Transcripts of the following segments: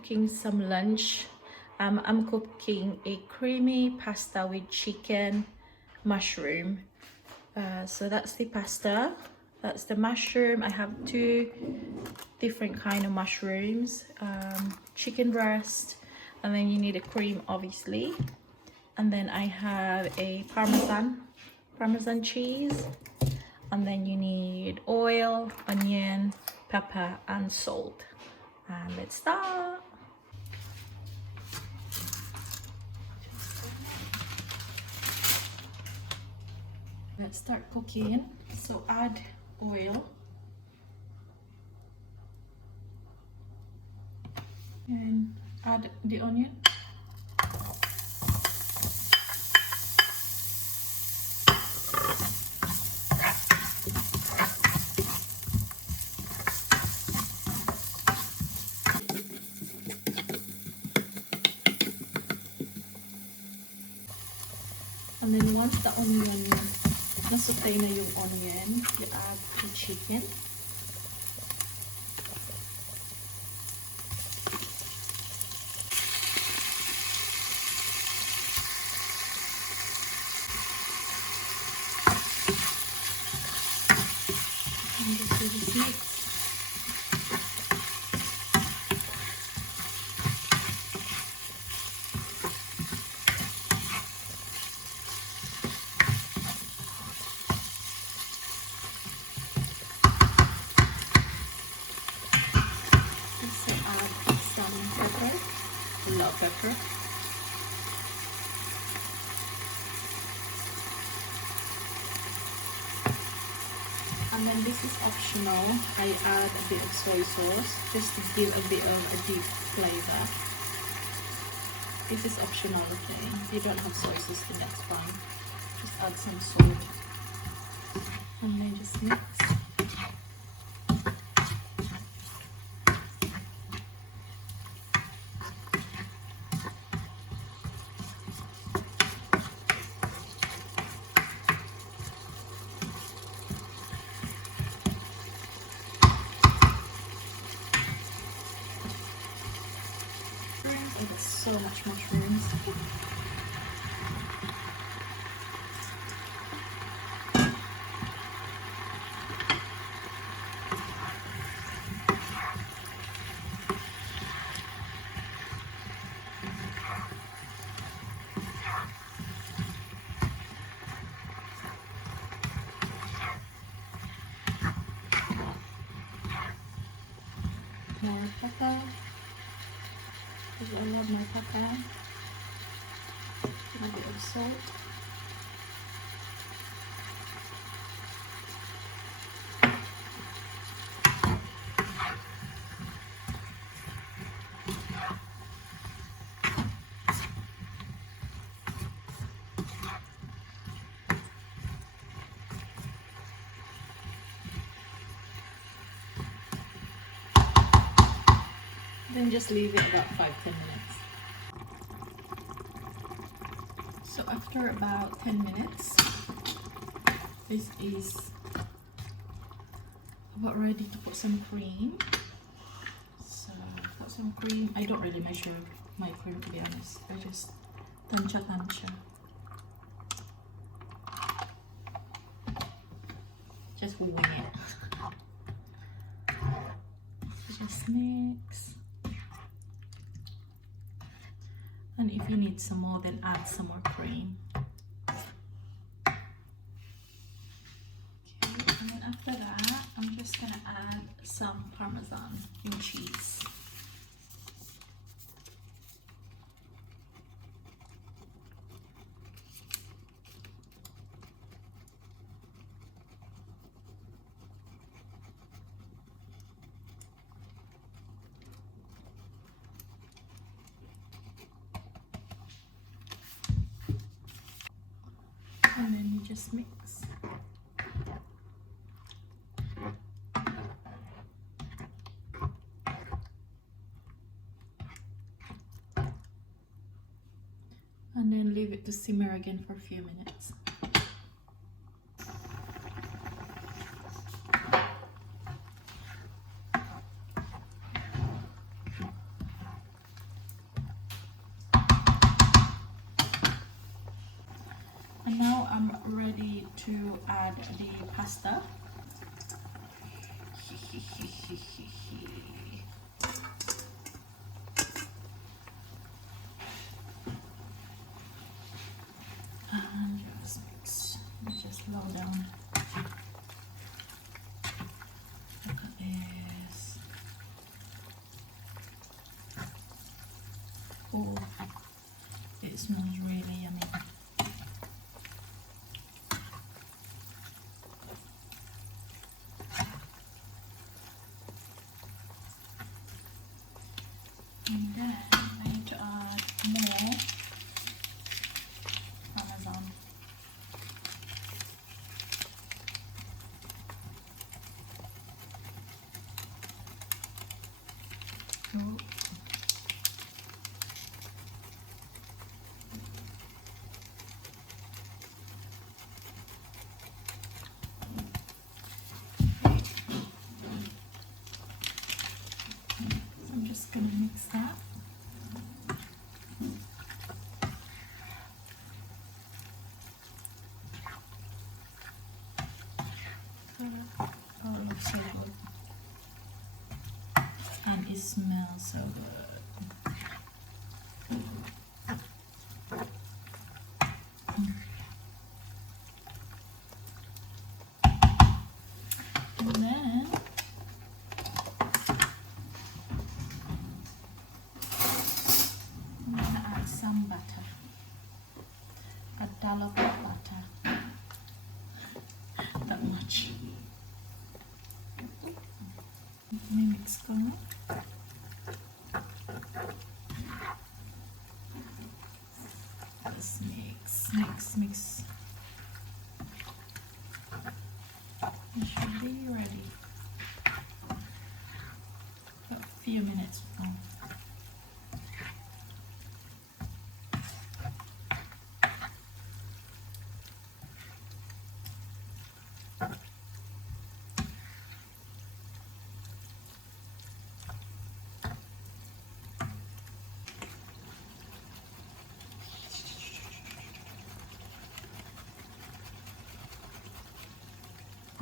cooking some lunch. I'm cooking a creamy pasta with chicken, mushroom. So that's the pasta, that's the mushroom. I have two different kind of mushrooms, chicken breast, and then you need a cream obviously, and then I have a parmesan cheese, and then you need oil, onion, pepper and salt. And let's start. Let's start cooking. So add oil and add the onion. And then once the onion, nasutay na yung onion, you add the chicken. And just do this mix. Also add some pepper, black pepper. And then this is optional. I add a bit of soy sauce just to give a bit of a deep flavor. This is optional, okay? If you don't have soy sauce, then that's fine. Just add some salt. And then just mix. It's so much mushrooms. More pepper. I love my pepper. A bit of salt. Then just leave it about 5-10 minutes. So after about 10 minutes, this is about ready to put some cream. So put some cream. I don't really measure my cream, to be honest. I just tansya. Just wing it. Just mix. And if you need some more, then add some more cream. Okay, and then after that, I'm just gonna add some parmesan and cheese. And then you just mix. And then leave it to simmer again for a few minutes. I'm ready to add the pasta. And just mix. Let me just roll down. Look at this. Oh, it smells really yummy. And then I need to add more parmesan. Oh. I'm just going to mix that. Oh, it looks so good. And it smells so good. And then I'm going to add some butter. A dollop of butter. That much. Let me mix going. Just mix. It should be ready. A few minutes more.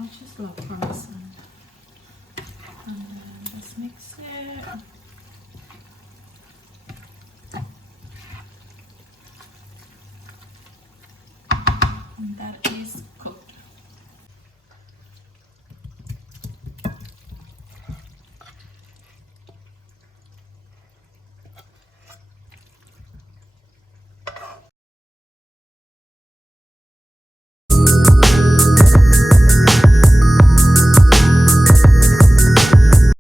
I just love parmesan. And just mix it.